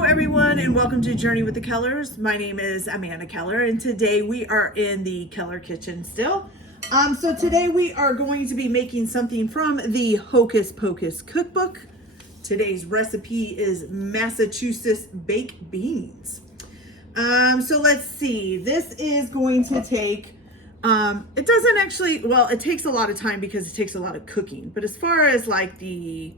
Hello everyone and welcome to Journey with the Kellers. My name is Amanda Keller and today we are in the Keller kitchen still. So today we are going to be making something from the Hocus Pocus cookbook. Today's recipe is Massachusetts baked beans. So let's see, this is going to take, it doesn't actually, well, it takes a lot of time because it takes a lot of cooking, but as far as like the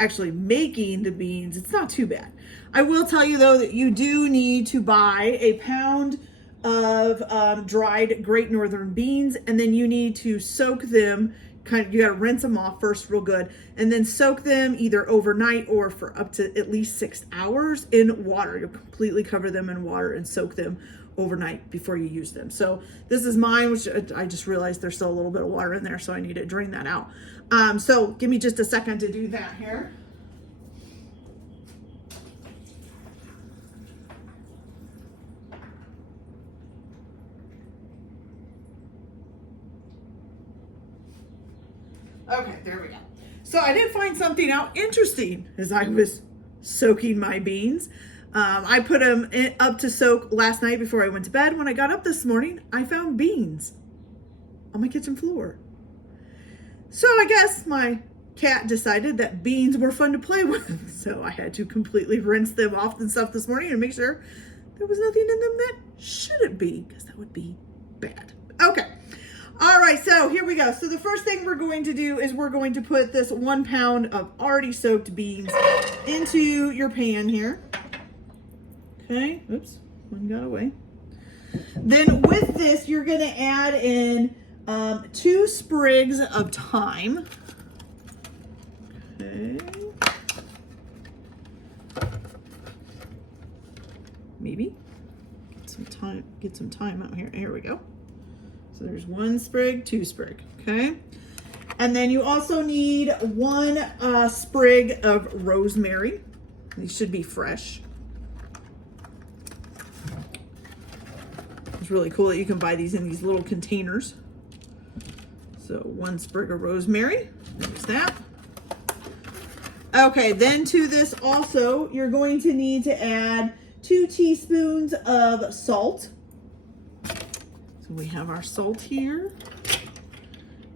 actually making the beans, it's not too bad. I will tell you though that you do need to buy a pound of dried Great Northern beans, and then you need to soak them. You got to rinse them off first real good, and then soak them either overnight or for up to at least 6 hours in water. You'll completely cover them in water and soak them overnight before you use them. So this is mine, which I just realized there's still a little bit of water in there, so I need to drain that out. So give me just a second to do that here. Okay, there we go. So I did find something out interesting as I was soaking my beans. I put them up to soak last night before I went to bed. When I got up this morning, I found beans on my kitchen floor. So I guess my cat decided that beans were fun to play with. So I had to completely rinse them off and stuff this morning and make sure there was nothing in them that shouldn't be, because that would be bad. Okay. All right, so here we go. So the first thing we're going to do is we're going to put this 1 pound of already soaked beans into your pan here. Okay, oops, one got away. Then with this, you're gonna add in 2 sprigs of thyme. Okay. Maybe get some thyme out here. Here we go. So there's 1 sprig, 2 sprig, okay? And then you also need 1 sprig of rosemary. These should be fresh. It's really cool that you can buy these in these little containers. So 1 sprig of rosemary, there's that. Okay, then to this also, you're going to need to add 2 teaspoons of salt. So we have our salt here,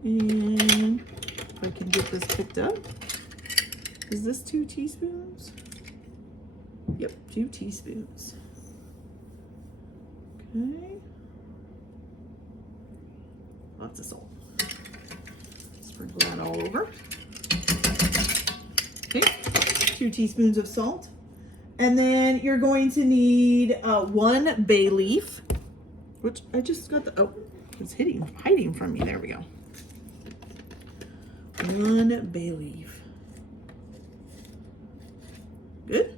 and if I can get this picked up, is this 2 teaspoons? Yep, 2 teaspoons. Okay, lots of salt. Sprinkle that all over. Okay, 2 teaspoons of salt, and then you're going to need 1 bay leaf. Which I just got it's hiding from me. There we go. 1 bay leaf. Good.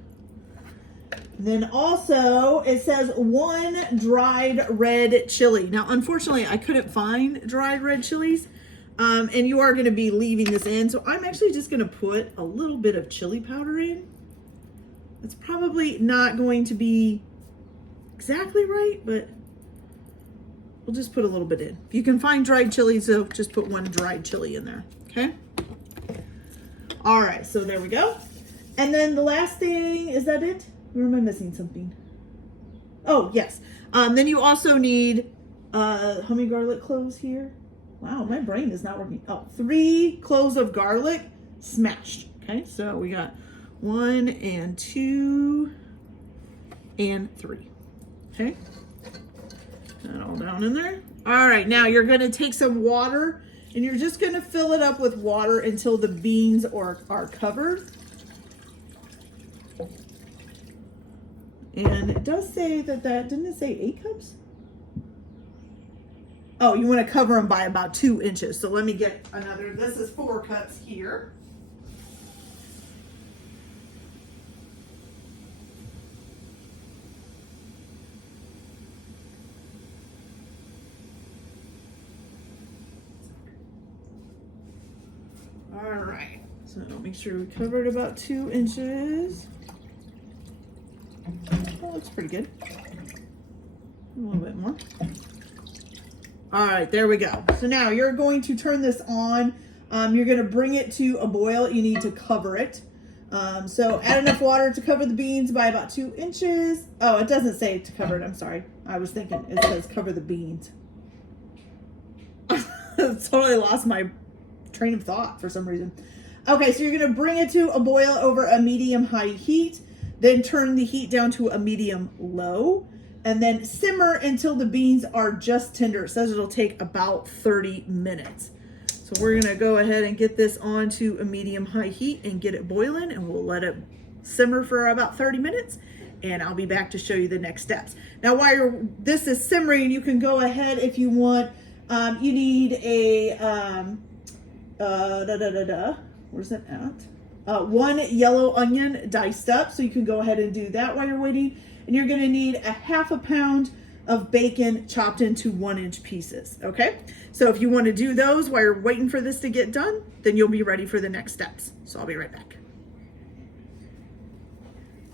And then also it says 1 dried red chili. Now, unfortunately, I couldn't find dried red chilies. And you are going to be leaving this in. So I'm actually just going to put a little bit of chili powder in. It's probably not going to be exactly right, but we'll just put a little bit in. If you can find dried chilies, so just put 1 dried chili in there, okay? All right, so there we go. And then the last thing, is that it? Or am I missing something? Oh, yes. Then you also need, how many garlic cloves here? Wow, my brain is not working. Oh, 3 cloves of garlic smashed, okay? So we got 1 and 2 and 3, okay? That all down in there. All right, now you're gonna take some water and you're just gonna fill it up with water until the beans are covered. And it does say that, didn't it say 8 cups? Oh, you wanna cover them by about 2 inches. So let me get another, this is 4 cups here. All right, so make sure we cover it about 2 inches. That looks pretty good. A little bit more. All right, there we go. So now you're going to turn this on. You're going to bring it to a boil. You need to cover it. So add enough water to cover the beans by about 2 inches. Oh, it doesn't say to cover it. I'm sorry. I was thinking it says cover the beans. Totally lost my train of thought for some reason. Okay, so you're going to bring it to a boil over a medium-high heat. Then turn the heat down to a medium-low. And then simmer until the beans are just tender. It says it'll take about 30 minutes. So we're gonna go ahead and get this onto a medium-high heat and get it boiling, and we'll let it simmer for about 30 minutes, and I'll be back to show you the next steps. Now while this is simmering, you can go ahead if you want. You need a, where's it at? 1 yellow onion diced up, so you can go ahead and do that while you're waiting. And you're gonna need a 1/2 pound of bacon chopped into 1-inch pieces, okay? So if you wanna do those while you're waiting for this to get done, then you'll be ready for the next steps. So I'll be right back.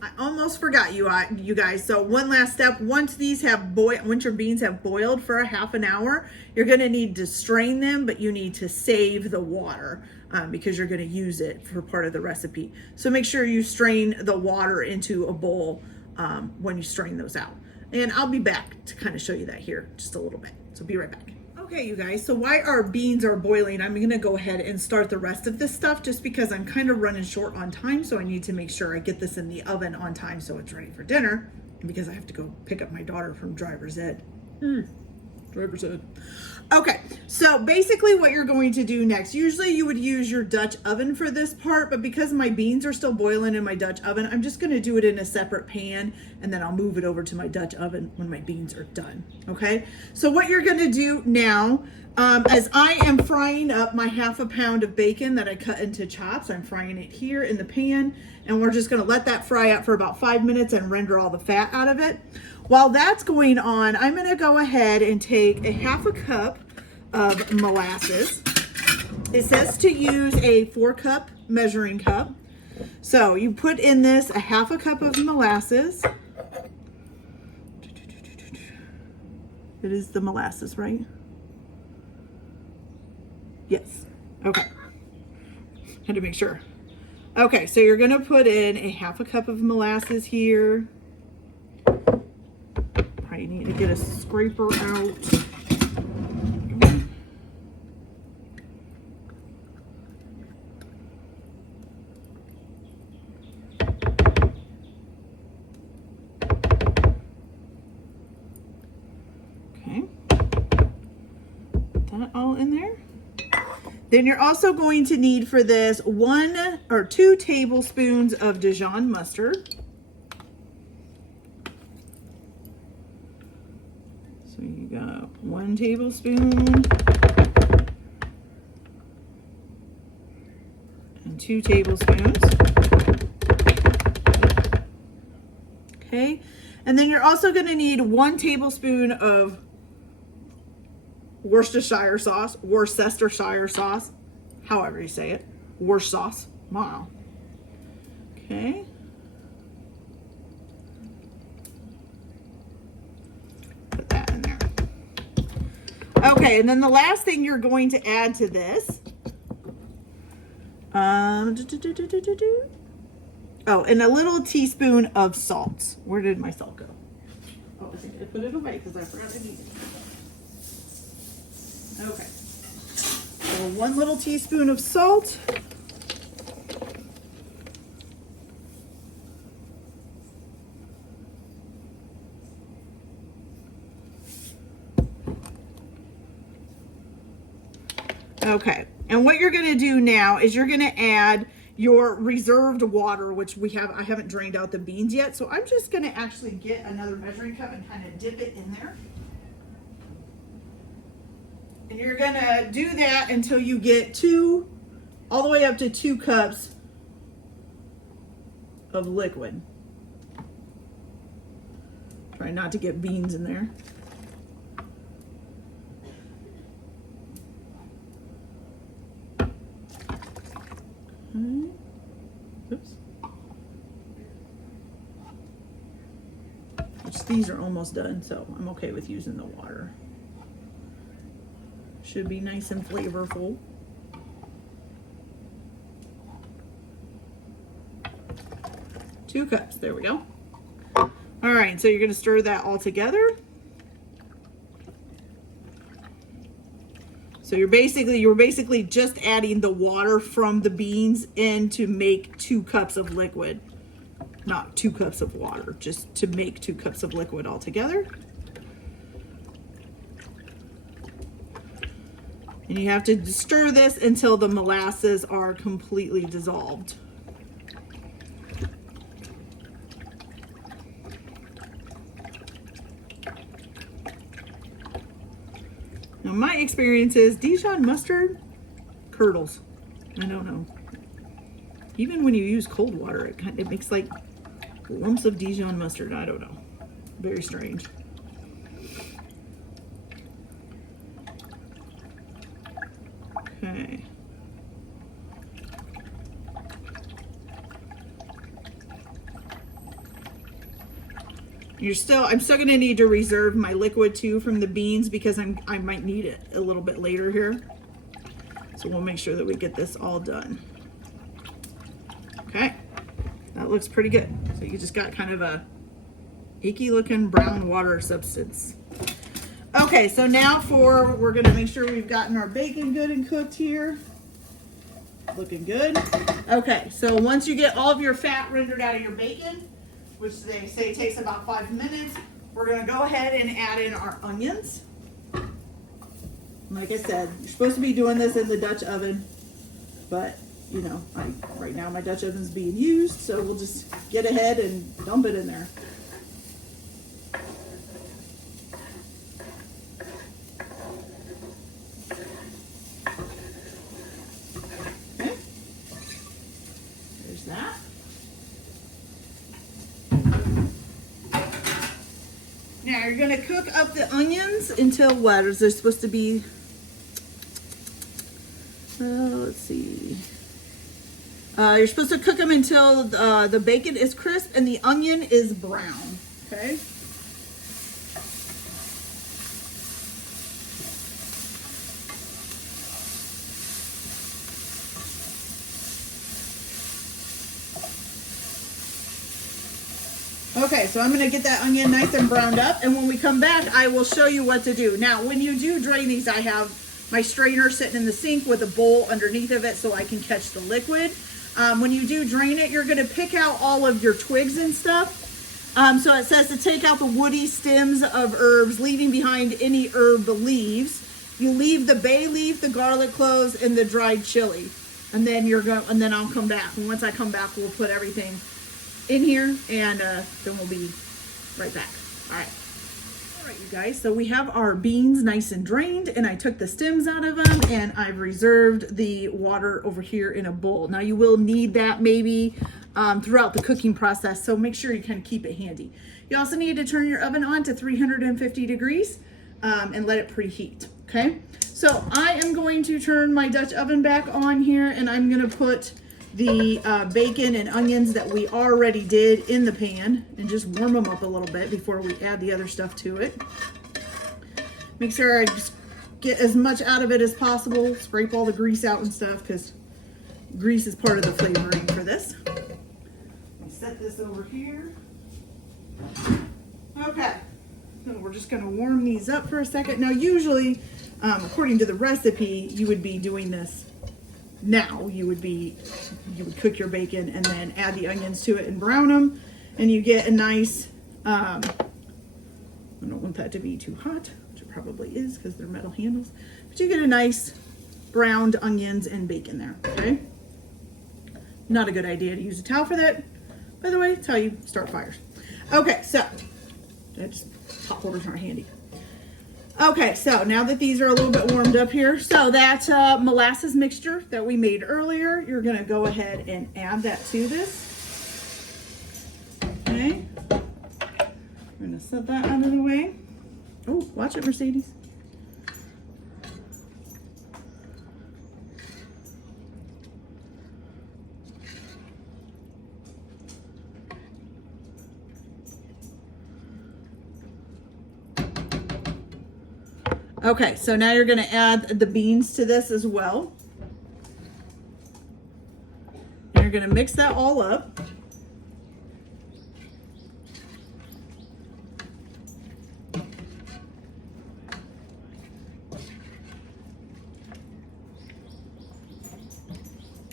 I almost forgot you guys. So one last step, once your beans have boiled for a 1/2 hour, you're gonna need to strain them, but you need to save the water because you're gonna use it for part of the recipe. So make sure you strain the water into a bowl when you strain those out. And I'll be back to kind of show you that here just a little bit. So be right back. Okay, you guys, so while our beans are boiling, I'm gonna go ahead and start the rest of this stuff just because I'm kind of running short on time. So I need to make sure I get this in the oven on time so it's ready for dinner. And because I have to go pick up my daughter from driver's ed. Driver's ed. Okay, so basically what you're going to do next, usually you would use your Dutch oven for this part, but because my beans are still boiling in my Dutch oven, I'm just gonna do it in a separate pan, and then I'll move it over to my Dutch oven when my beans are done, okay? So what you're gonna do now, as I am frying up my 1/2 pound of bacon that I cut into chops, I'm frying it here in the pan, and we're just gonna let that fry up for about 5 minutes and render all the fat out of it. While that's going on, I'm gonna go ahead and take a 1/2 cup of molasses. It says to use a 4-cup measuring cup. So you put in this a 1/2 cup of molasses. It is the molasses, right? Yes. Okay. Had to make sure. Okay, so you're gonna put in a 1/2 cup of molasses here. Probably need to get a scraper out. Okay. Put that all in there. Then you're also going to need for this 1 or 2 tablespoons of Dijon mustard. So you got 1 tablespoon and 2 tablespoons. Okay, and then you're also going to need 1 tablespoon of Worcestershire sauce, however you say it, Worcestershire sauce. Wow. Okay. Put that in there. Okay, and then the last thing you're going to add to this, and a little teaspoon of salt. Where did my salt go? Oh, I think I put it away because I forgot I needed it. Okay, so 1 little teaspoon of salt. Okay, and what you're gonna do now is you're gonna add your reserved water, which I haven't drained out the beans yet. So I'm just gonna actually get another measuring cup and kind of dip it in there. And you're gonna do that until you get all the way up to 2 cups of liquid. Try not to get beans in there. Oops. These are almost done, so I'm okay with using the water. Should be nice and flavorful. 2 cups. There we go. All right, so you're going to stir that all together. So you're basically just adding the water from the beans in to make 2 cups of liquid. Not 2 cups of water, just to make 2 cups of liquid all together. And you have to stir this until the molasses are completely dissolved. Now my experience is Dijon mustard curdles. I don't know. Even when you use cold water, it makes like lumps of Dijon mustard. I don't know. Very strange. Okay. I'm still gonna need to reserve my liquid too from the beans because I might need it a little bit later here. So we'll make sure that we get this all done. Okay, that looks pretty good. So you just got kind of a icky looking brown water substance. Okay, so now we're gonna make sure we've gotten our bacon good and cooked here. Looking good. Okay, so once you get all of your fat rendered out of your bacon, which they say takes about 5 minutes, we're gonna go ahead and add in our onions. Like I said, you're supposed to be doing this in the Dutch oven, but you know, right now my Dutch oven's being used, so we'll just get ahead and dump it in there. Okay, there's that. Now you're gonna cook up the onions until what? Is there supposed to be, let's see. You're supposed to cook them until the bacon is crisp and the onion is brown, okay? Okay, so I'm gonna get that onion nice and browned up, and when we come back, I will show you what to do. Now, when you do drain these, I have my strainer sitting in the sink with a bowl underneath of it so I can catch the liquid. When you do drain it, you're gonna pick out all of your twigs and stuff. So it says to take out the woody stems of herbs, leaving behind any herb leaves. You leave the bay leaf, the garlic cloves, and the dried chili. And then then I'll come back. And once I come back, we'll put everything in here, and then we'll be right back. All right. All right, you guys, so we have our beans nice and drained, and I took the stems out of them, and I've reserved the water over here in a bowl. Now you will need that maybe throughout the cooking process, so make sure you kind of keep it handy. You also need to turn your oven on to 350 degrees and let it preheat, okay? So I am going to turn my Dutch oven back on here, and I'm gonna put the bacon and onions that we already did in the pan and just warm them up a little bit before we add the other stuff to it. Make sure I just get as much out of it as possible, scrape all the grease out and stuff, because grease is part of the flavoring for this. Set this over here. Okay, so we're just gonna warm these up for a second. Now usually, according to the recipe, you would be doing this now. You would cook your bacon and then add the onions to it and brown them, and you get a nice, I don't want that to be too hot, which it probably is because they're metal handles, but you get a nice browned onions and bacon there, okay? Not a good idea to use a towel for that. By the way, it's how you start fires. Okay, so, pot holders aren't handy. Okay, so now that these are a little bit warmed up here, so that molasses mixture that we made earlier, you're gonna go ahead and add that to this. Okay, we're gonna set that out of the way. Oh, watch it, Mercedes. Okay, so now you're gonna add the beans to this as well. And you're gonna mix that all up.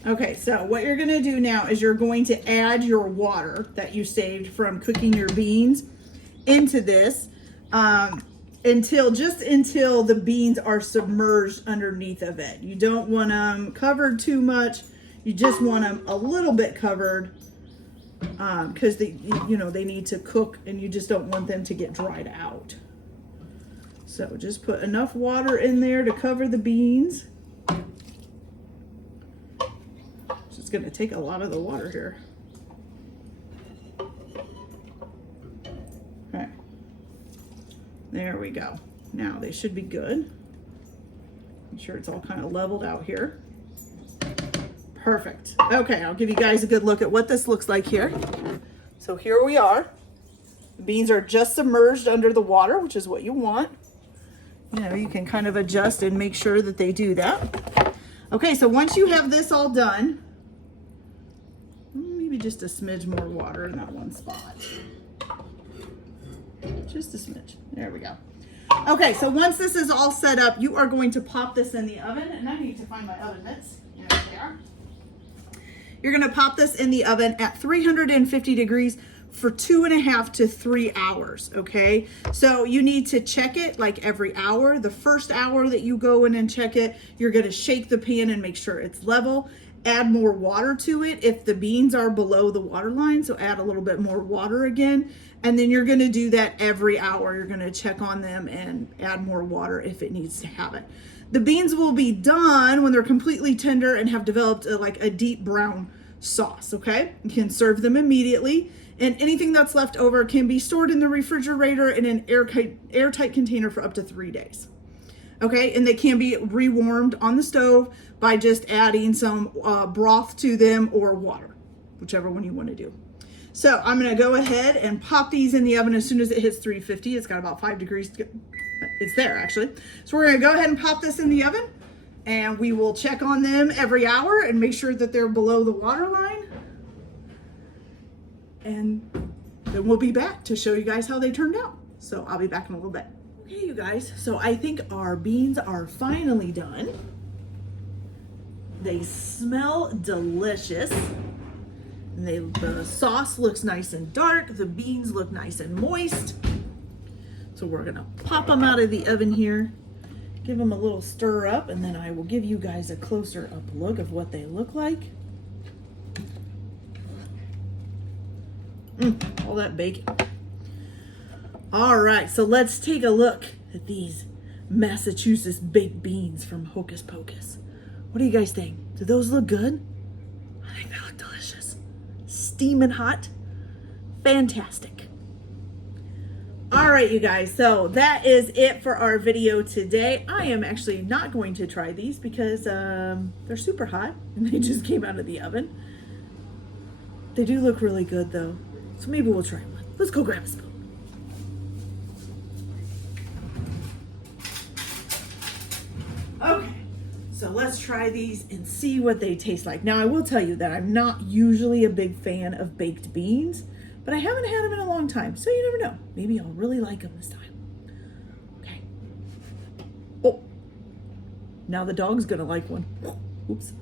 Okay, so what you're gonna do now is you're going to add your water that you saved from cooking your beans into this until the beans are submerged underneath of it. You don't want them covered too much. You just want them a little bit covered because they need to cook, and you just don't want them to get dried out. So just put enough water in there to cover the beans. It's going to take a lot of the water here. Okay. There we go. Now they should be good. Make sure it's all kind of leveled out here. Perfect. Okay, I'll give you guys a good look at what this looks like here. So here we are. The beans are just submerged under the water, which is what you want. You know, you can kind of adjust and make sure that they do that. Okay, so once you have this all done, maybe just a smidge more water in that one spot. Just a smidge. There we go. Okay, so once this is all set up, you are going to pop this in the oven, and I need to find my oven mitts. There they are. You're going to pop this in the oven at 350 degrees for 2.5 to 3 hours, okay? So you need to check it like every hour. The first hour that you go in and check it, you're gonna shake the pan and make sure it's level. Add more water to it if the beans are below the water line, so add a little bit more water again. And then you're gonna do that every hour. You're gonna check on them and add more water if it needs to have it. The beans will be done when they're completely tender and have developed like a deep brown sauce, okay? You can serve them immediately. And anything that's left over can be stored in the refrigerator in an airtight container for up to 3 days. Okay, and they can be rewarmed on the stove by just adding some broth to them or water, whichever one you want to do. So I'm going to go ahead and pop these in the oven as soon as it hits 350. It's got about 5 degrees. It's there, actually. So we're going to go ahead and pop this in the oven, and we will check on them every hour and make sure that they're below the water line. And then we'll be back to show you guys how they turned out. So I'll be back in a little bit. Okay, you guys, so I think our beans are finally done. They smell delicious. And the sauce looks nice and dark. The beans look nice and moist. So we're gonna pop them out of the oven here, give them a little stir up, and then I will give you guys a closer up look of what they look like. All that bacon. All right, so let's take a look at these Massachusetts baked beans from Hocus Pocus. What do you guys think? Do those look good? I think they look delicious. Steaming hot. Fantastic. All right, you guys, so that is it for our video today. I am actually not going to try these because they're super hot and they just came out of the oven. They do look really good though. So maybe we'll try one. Let's go grab a spoon. Okay, so let's try these and see what they taste like. Now, I will tell you that I'm not usually a big fan of baked beans, but I haven't had them in a long time, so you never know. Maybe I'll really like them this time. Okay. Oh, now the dog's gonna like one. Oops.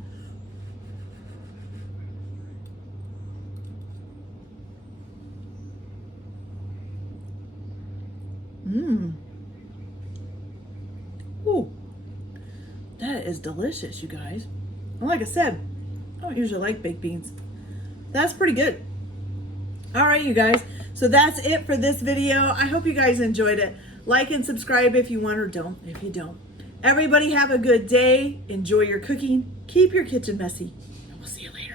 Ooh, that is delicious, you guys. And like I said, I don't usually like baked beans. That's pretty good. All right, you guys. So that's it for this video. I hope you guys enjoyed it. Like and subscribe if you want, or don't if you don't. Everybody have a good day. Enjoy your cooking. Keep your kitchen messy. And we'll see you later.